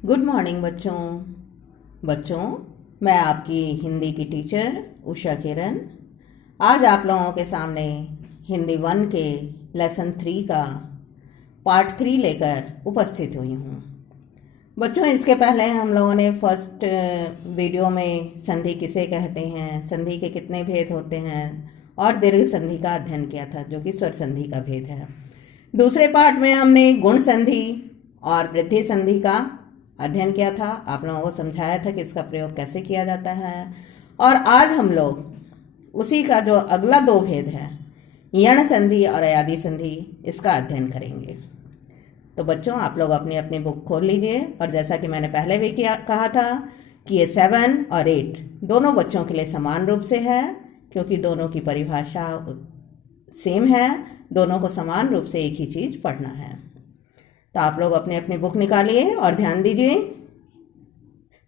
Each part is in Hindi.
गुड मॉर्निंग बच्चों। बच्चों, मैं आपकी हिंदी की टीचर उषा किरण आज आप लोगों के सामने हिंदी 1 के लेसन 3 का पार्ट 3 लेकर उपस्थित हुई हूँ। बच्चों, इसके पहले हम लोगों ने फर्स्ट वीडियो में संधि किसे कहते हैं, संधि के कितने भेद होते हैं और दीर्घ संधि का अध्ययन किया था, जो कि स्वर संधि का भेद है। दूसरे पार्ट में हमने गुण संधि और वृद्धि संधि का अध्ययन किया था, आप लोगों को समझाया था कि इसका प्रयोग कैसे किया जाता है। और आज हम लोग उसी का जो अगला 2 भेद है, यण संधि और अयादि संधि, इसका अध्ययन करेंगे। तो बच्चों, आप लोग अपनी अपनी बुक खोल लीजिए और जैसा कि मैंने पहले भी कहा था कि ये 7 और 8 दोनों बच्चों के लिए समान रूप से है, क्योंकि दोनों की परिभाषा सेम है, दोनों को समान रूप से एक ही चीज़ पढ़ना है। तो आप लोग अपने अपनी बुक निकालिए और ध्यान दीजिए।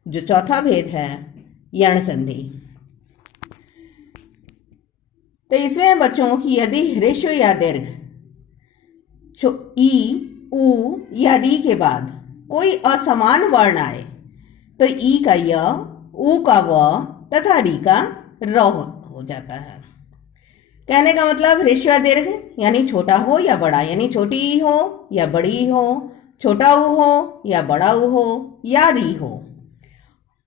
जो चौथा भेद है यण संधि, तो इसमें बच्चों की यदि ह्रस्व या दीर्घ ई, उ या री के बाद कोई असमान वर्ण आए तो ई का य, उ का व तथा री का र हो जाता है। कहने का मतलब ह्रस्व दीर्घ यानी छोटा हो या बड़ा, यानी छोटी ई हो या बड़ी ई हो, छोटा ऊ हो या बड़ा ऊ हो या री हो,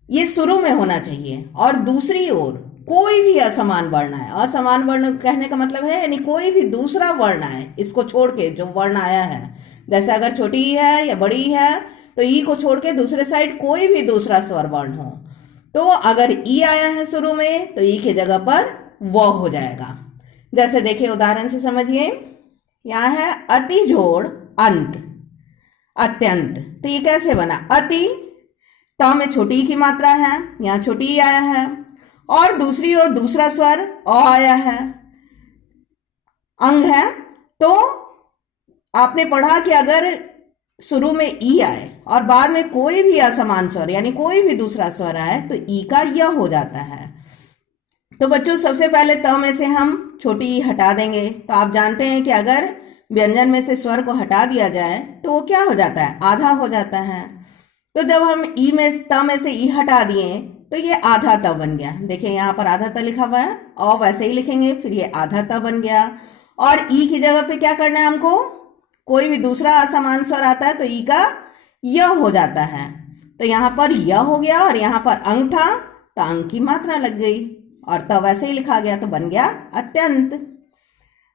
ये शुरू में होना चाहिए। और दूसरी ओर कोई भी असमान वर्ण आए, असमान वर्ण कहने का मतलब है यानी कोई भी दूसरा वर्ण आए, इसको छोड़ के जो वर्ण आया है, जैसे अगर छोटी ई है या बड़ी है तो ई को छोड़ के दूसरे साइड कोई भी दूसरा स्वर वर्ण हो, तो अगर ई आया है शुरू में तो ई की जगह पर व हो जाएगा। जैसे देखिए, उदाहरण से समझिए। यहाँ है अति जोड़ अंत, अत्यंत, तो ये कैसे बना? अति, त में छोटी की मात्रा है, यहाँ छोटी ई आया है, और दूसरी ओर दूसरा स्वर अ आया है, अंग है। तो आपने पढ़ा कि अगर शुरू में ई आए और बाद में कोई भी असमान स्वर यानी कोई भी दूसरा स्वर आए तो ई का य हो जाता है। तो बच्चों, सबसे पहले त में से हम छोटी ई हटा देंगे। तो आप जानते हैं कि अगर व्यंजन में से स्वर को हटा दिया जाए तो वो क्या हो जाता है? आधा हो जाता है। तो जब हम ई में त में से ई हटा दिए तो ये आधा त बन गया। देखिए, यहाँ पर आधा त लिखा हुआ है और वैसे ही लिखेंगे, फिर ये आधा त बन गया। और ई की जगह पे क्या करना है हमको? कोई भी दूसरा असमान स्वर आता है तो ई का य हो जाता है। तो यहाँ पर य हो गया और यहाँ पर अंग था तो अंग की मात्रा लग गई और त वैसे ही लिखा गया तो बन गया अत्यंत।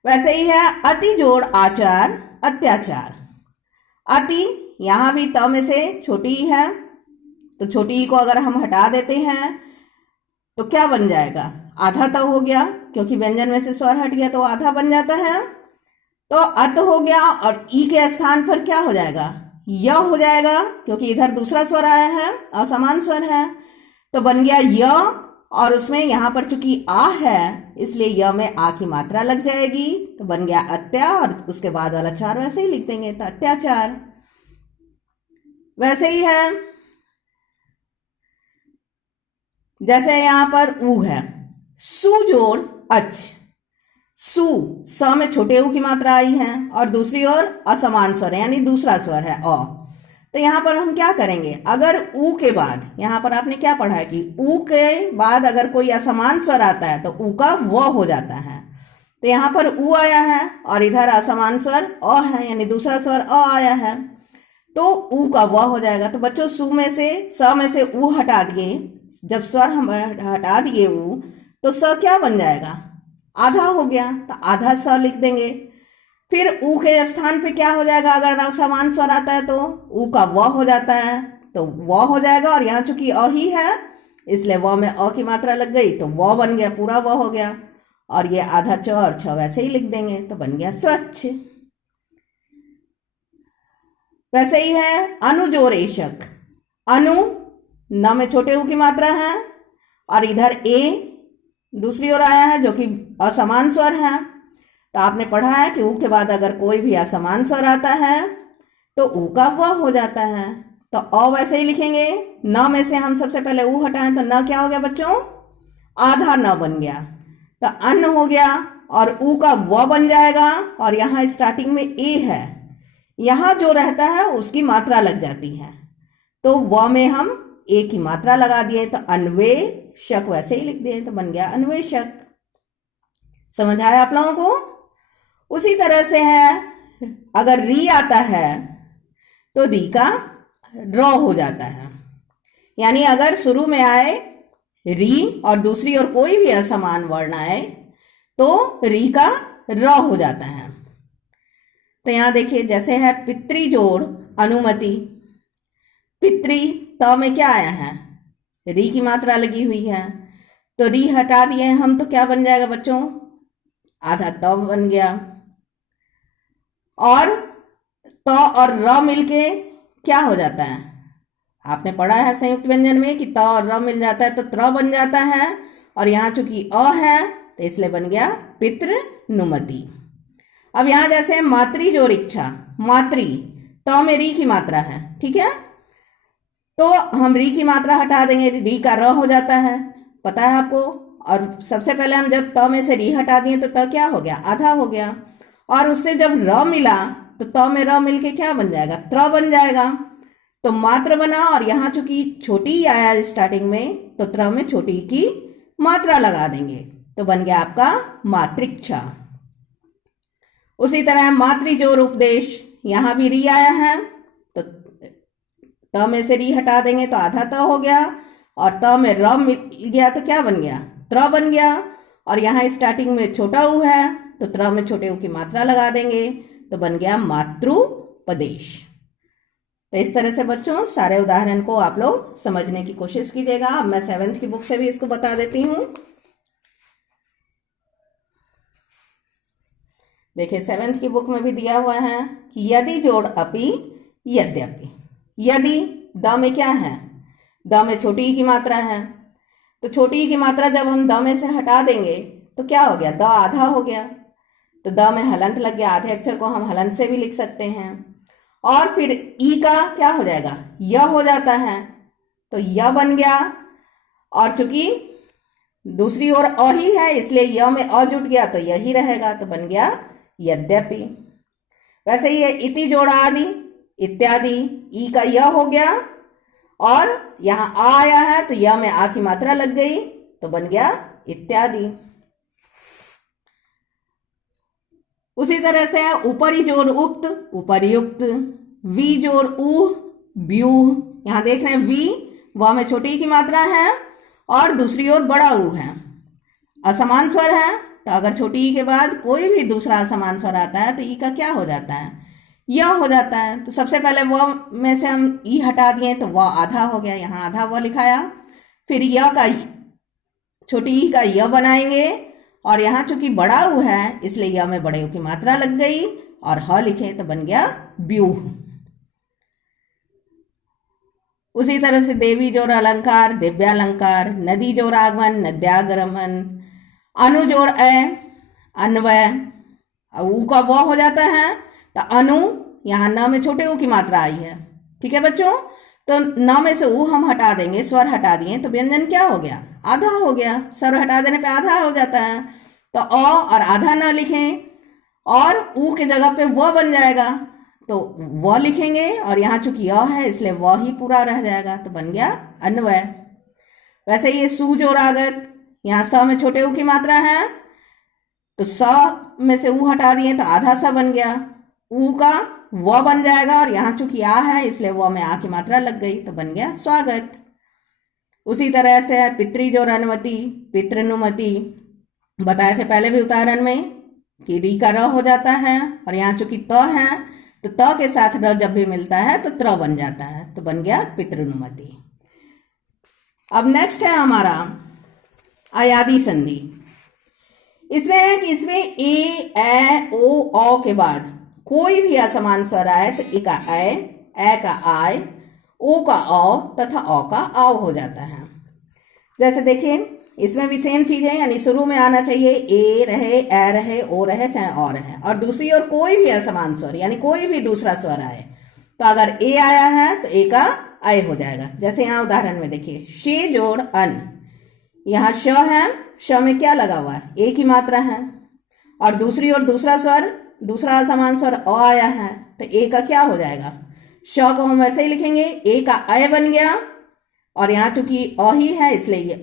वैसे ही है अति जोड़ आचार अत्याचार। अति, यहाँ भी त में से छोटी ई है तो छोटी ई को अगर हम हटा देते हैं तो क्या बन जाएगा? आधा त हो गया, क्योंकि व्यंजन में से स्वर हट गया तो आधा बन जाता है। तो अत हो गया और ई के स्थान पर क्या हो जाएगा? य हो जाएगा, क्योंकि इधर दूसरा स्वर आया है, असमान स्वर है, तो बन गया य। और उसमें यहाँ पर चूंकि आ है इसलिए य में आ की मात्रा लग जाएगी तो बन गया अत्या, और उसके बाद वाला चार वैसे ही लिख देंगे तो अत्याचार। वैसे ही है, जैसे यहाँ पर ऊ है, सु जोड़ अच, सु, स में छोटे ऊ की मात्रा आई है और दूसरी ओर असमान स्वर है यानी दूसरा स्वर है अ। तो यहाँ पर हम क्या करेंगे? अगर ऊ के बाद, यहाँ पर आपने क्या पढ़ा है कि ऊ के बाद अगर कोई असमान स्वर आता है तो ऊ का व हो जाता है। तो यहाँ पर ऊ आया है और इधर असमान स्वर अ है यानी दूसरा स्वर अ आया है, तो ऊ का व हो जाएगा। तो बच्चों, सु में से, स में से ऊ हटा दिए, जब स्वर हम हटा दिए ऊ, तो स क्या बन जाएगा? आधा हो गया, तो आधा स लिख देंगे। फिर ऊ के स्थान पे क्या हो जाएगा? अगर असमान स्वर आता है तो ऊ का व हो जाता है, तो व हो जाएगा। और यहाँ चूंकि अ ही है इसलिए व में अ की मात्रा लग गई तो व बन गया, पूरा व हो गया। और ये आधा च और छ वैसे ही लिख देंगे तो बन गया स्वच्छ। वैसे ही है अनुजोरेशक, अनु, न में छोटे ऊ की मात्रा है और इधर ए दूसरी ओर आया है जो कि असमान स्वर है। तो आपने पढ़ा है कि ऊ के बाद अगर कोई भी असमान स्वर आता है तो ऊ का व हो जाता है। तो अ वैसे ही लिखेंगे। न में से हम सबसे पहले ऊ हटाएं तो न क्या हो गया बच्चों? आधा न बन गया, तो अन्न हो गया और ऊ का व बन जाएगा। और यहाँ स्टार्टिंग में ए है, यहाँ जो रहता है उसकी मात्रा लग जाती है, तो व में हम ए की मात्रा लगा दिए तो अन्वेषक वैसे ही लिख दिए तो बन गया अन्वेषक। समझ आया आप लोगों को? उसी तरह से है, अगर री आता है तो री का र हो जाता है। यानी अगर शुरू में आए री और दूसरी ओर कोई भी असमान वर्ण आए तो री का र हो जाता है। तो यहां देखिए जैसे है पितृ जोड़ अनुमति, पितृ त में क्या आया है, री की मात्रा लगी हुई है, तो री हटा दिए हम तो क्या बन जाएगा बच्चों, आधा त बन गया। और त और र मिलके क्या हो जाता है, आपने पढ़ा है संयुक्त व्यंजन में कि त और र मिल जाता है तो त्र बन जाता है, और यहाँ चूंकि अ है तो इसलिए बन गया पितृनुमति। अब यहां जैसे मातृ जोड़ इच्छा, मातृ त में री की मात्रा है, ठीक है, तो हम री की मात्रा हटा देंगे, री का र हो जाता है, पता है आपको। और सबसे पहले हम जब त में से री हटा दिए तो त क्या हो गया, आधा हो गया, और उससे जब र मिला तो त में र मिलके क्या बन जाएगा, त्र बन जाएगा, तो मात्र बना। और यहाँ चूंकि छोटी आया स्टार्टिंग में तो त्र में छोटी की मात्रा लगा देंगे तो बन गया आपका मातृक्षा। उसी तरह मातृ जोड़ उपदेश, यहां भी री आया है तो त में से री हटा देंगे तो आधा त हो गया, और त में र मिल गया तो क्या बन गया, त्र बन गया। और यहाँ स्टार्टिंग में छोटा ऊ है तो त्र में छोटे ऊ की मात्रा लगा देंगे तो बन गया मातृपदेश। तो इस तरह से बच्चों सारे उदाहरण को आप लोग समझने की कोशिश कीजिएगा। अब मैं 7th की बुक से भी इसको बता देती हूँ। देखिए 7th की बुक में भी दिया हुआ है कि यदि जोड़ अपि यद्यपि, यदि द में क्या है, द में छोटी ई की मात्रा है, तो छोटी ई की मात्रा जब हम द में से हटा देंगे तो क्या हो गया, द आधा हो गया, तो द में हलंत लग गया, आधे अक्षर को हम हलंत से भी लिख सकते हैं। और फिर ई का क्या हो जाएगा, य हो जाता है, तो य बन गया, और चूंकि दूसरी ओर अ ही है इसलिए य में अ जुट गया तो यही रहेगा, तो बन गया यद्यपि। वैसे ही है इति जोड़ा आदि इत्यादि, ई का य हो गया, और यहां आ आया है तो य में आ की मात्रा लग गई तो बन गया इत्यादि। उसी तरह से ऊपरी जोड़ उक्त उपर्युक्त, वी जोड़ ऊह व्यूह, यहां देख रहे हैं वी व में छोटी की मात्रा है और दूसरी ओर बड़ा ऊ है, असमान स्वर है, तो अगर छोटी ई के बाद कोई भी दूसरा असमान स्वर आता है तो ई का क्या हो जाता है, य हो जाता है। तो सबसे पहले व में से हम ई हटा दिए तो व आधा हो गया, यहाँ आधा व लिखाया, फिर य का छोटी ई का य बनाएंगे, और यहाँ चूंकि बड़ा ऊ है इसलिए य में बड़े ऊ की मात्रा लग गई और ह लिखे तो बन गया व्यूह। उसी तरह से देवी जोड़ अलंकार दिव्यालंकार, नदी जोड़ आगमन नद्यागमन, अनु जोड़ अन्वय, ऊ का व हो जाता है तो अनु, यहाँ न में छोटे ऊ की मात्रा आई है, ठीक है बच्चों, तो न में से ऊ हम हटा देंगे, स्वर हटा दिए तो व्यंजन क्या हो गया, आधा हो गया, स्वर हटा देने पे आधा हो जाता है, तो अ और आधा न लिखें और ऊ के जगह पे व बन जाएगा तो व लिखेंगे, और यहाँ चूंकि अ है इसलिए व ही पूरा रह जाएगा तो बन गया अन्वय। वैसे ये सु जोड़ आगत, यहाँ स में छोटे ऊ की मात्रा है तो स में से ऊ हटा दिए तो आधा सा बन गया, ऊ का व बन जाएगा, और यहाँ चूंकि आ है इसलिए व में आ की मात्रा लग गई तो बन गया स्वागत। उसी तरह से पितृ जोड़ अनुमति पितृनुमति, बताए थे पहले भी उदाहरण में कि री का र हो जाता है, और यहाँ चूंकि त है तो त के साथ र जब भी मिलता है तो त्र बन जाता है तो बन गया पितृनुमति। अब नेक्स्ट है हमारा अयादि संधि। इसमें है कि इसमें ए ओ औ के बाद कोई भी असमान स्वर आए तो ए का ए का आय, ओ का औ तथा औ का आव हो जाता है। जैसे देखिए इसमें भी सेम चीज है, यानी शुरू में आना चाहिए ए रहे, ए रहे, ओ रहे, चाहे औ रहे, और दूसरी ओर कोई भी असमान स्वर यानी कोई भी दूसरा स्वर आए तो अगर ए आया है तो ए का आय हो जाएगा। जैसे यहाँ उदाहरण में देखिए शे जोड़ अन, यहाँ श है, श में क्या लगा हुआ है, ए की मात्रा है, और दूसरी ओर दूसरा स्वर दूसरा असमान स्वर अ आया है तो ए का क्या हो जाएगा, श को हम ऐसे ही लिखेंगे, ए का अय बन गया और यहाँ चूंकि अ ही है इसलिए ये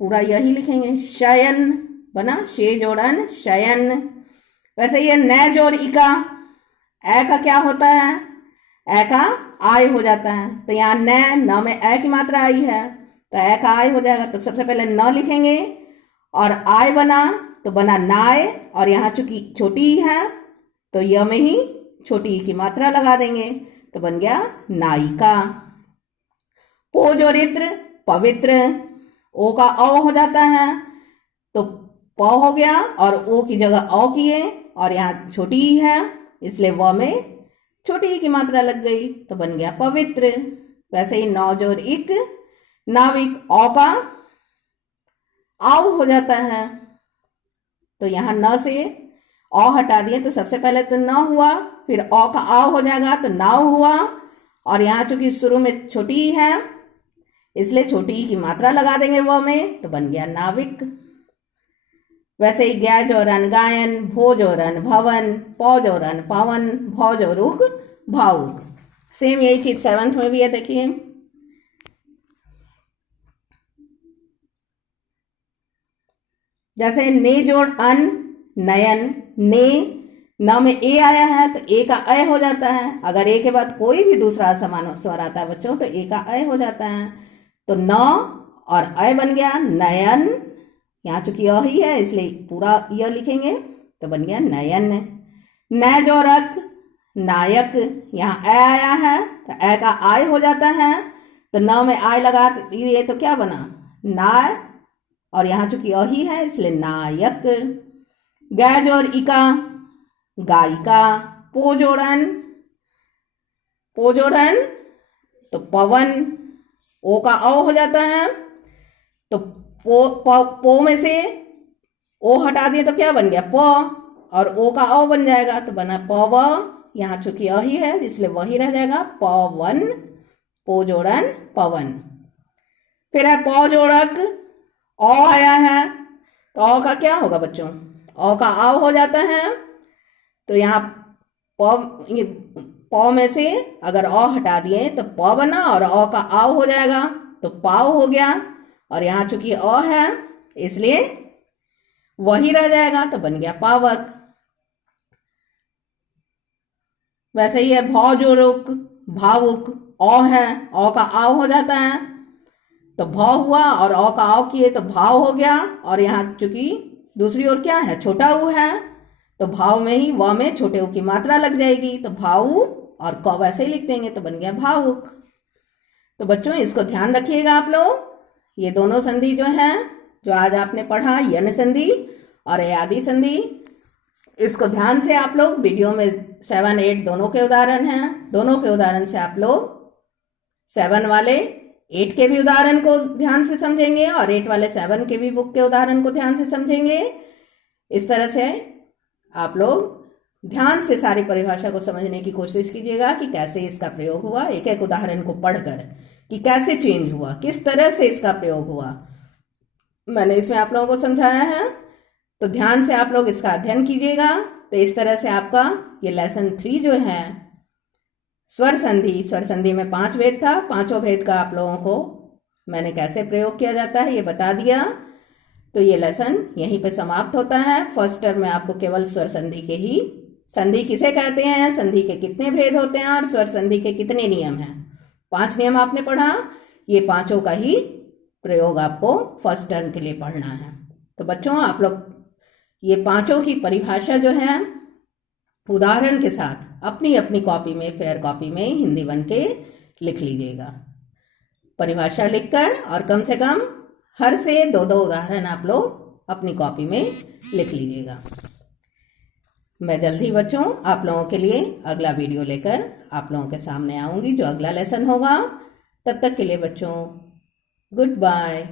पूरा यही लिखेंगे। शयन बना, शे जोड़न शयन। वैसे ये न जोड़ इका, ए का क्या होता है, ए का आय हो जाता है। तो यहाँ न में ए की मात्रा आई है तो ए का आय हो जाएगा। तो सबसे पहले न लिखेंगे और आय बना तो बना नाय, और यहाँ चूंकि छोटी ई है तो य में ही छोटी ई की मात्रा लगा देंगे तो बन गया नायिका। पोजोरित्र पवित्र, ओ का अ हो जाता है तो प हो गया और ओ की जगह अ किए और यहाँ छोटी ई है इसलिए व में छोटी ई की मात्रा लग गई तो बन गया पवित्र। वैसे ही नौ जोर इक नाविक, औ का आव हो जाता है तो यहाँ न से औ हटा दिए तो सबसे पहले तो न हुआ, फिर औ का आव हो जाएगा तो नाव हुआ, और यहाँ चूंकि शुरू में छोटी ई है इसलिए छोटी ई की मात्रा लगा देंगे व में तो बन गया नाविक। वैसे ही गैज और अन गायन, भोज और अन भवन, पौज और अन पावन, भौज और उक भावुक। सेम यही चीज 7th में भी है, देखिए जैसे ने जोड़ अन नयन, ने न में ए आया है तो ए का अय हो जाता है। अगर ए के बाद कोई भी दूसरा समान स्वर आता है बच्चों तो ए का अय हो जाता है। तो न और अय बन गया नयन, यहाँ चूंकि अ ही है इसलिए पूरा यह लिखेंगे तो बन गया नयन। न जो रक नायक, यहाँ ए आया है तो ए का आय हो जाता है तो न में आय लगा दिए तो क्या बना नाय, और यहाँ चूंकि अ ही है इसलिए नायक। गैज और इका गायिका, पोजोरन पोजोरन तो पवन, ओ का अ हो जाता है तो पो में से ओ हटा दिए तो क्या बन गया प, और ओ का अ बन जाएगा तो बना पव। यहाँ चूंकि अ ही है इसलिए वही रह जाएगा पवन, पोजोरन पवन। फिर है पौजोड़क, अ आया है तो अ का क्या होगा बच्चों, अ का आव हो जाता है तो यहाँ प में से अगर अ हटा दिए तो प बना और अ का आव हो जाएगा तो पाव हो गया, और यहाँ चूंकि अ है इसलिए वही रह जाएगा तो बन गया पावक। वैसे ही है भौजोरुक भावुक, अ है अ का आव हो जाता है तो भाव हुआ और अ का आव किए तो भाव हो गया, और यहाँ चूंकि दूसरी ओर क्या है छोटा ऊ है तो भाव में ही व में छोटे ऊ की मात्रा लग जाएगी तो भाऊ, और क वैसे ही लिख देंगे तो बन गया भावुक। तो बच्चों इसको ध्यान रखिएगा आप लोग, ये दोनों संधि जो है जो आज आपने पढ़ा यन संधि और आदि संधि, इसको ध्यान से आप लोग वीडियो में 7, 8 दोनों के उदाहरण हैं, दोनों के उदाहरण से आप लोग 7 वाले 8 के भी उदाहरण को ध्यान से समझेंगे और 8 वाले 7 के भी बुक के उदाहरण को ध्यान से समझेंगे। इस तरह से आप लोग ध्यान से सारी परिभाषा को समझने की कोशिश कीजिएगा कि कैसे इसका प्रयोग हुआ, एक एक उदाहरण को पढ़कर कि कैसे चेंज हुआ, किस तरह से इसका प्रयोग हुआ, मैंने इसमें आप लोगों को समझाया है। तो ध्यान से आप लोग इसका अध्ययन कीजिएगा। तो इस तरह से आपका ये लेसन 3 जो है स्वर संधि में 5 भेद था, 5 भेद का आप लोगों को मैंने कैसे प्रयोग किया जाता है ये बता दिया। तो ये लेसन यहीं पे समाप्त होता है। फर्स्ट टर्म में आपको केवल स्वर संधि के ही, संधि किसे कहते हैं, संधि के कितने भेद होते हैं और स्वर संधि के कितने नियम हैं, 5 नियम आपने पढ़ा, ये 5 का ही प्रयोग आपको फर्स्ट टर्म के लिए पढ़ना है। तो बच्चों आप लोग ये 5 की परिभाषा जो है उदाहरण के साथ अपनी अपनी कॉपी में, फेयर कॉपी में हिंदी बन के लिख लीजिएगा, परिभाषा लिखकर, और कम से कम हर से 2-2 उदाहरण आप लोग अपनी कॉपी में लिख लीजिएगा। मैं जल्द ही बच्चों आप लोगों के लिए अगला वीडियो लेकर आप लोगों के सामने आऊँगी जो अगला लेसन होगा। तब तक के लिए बच्चों गुड बाय।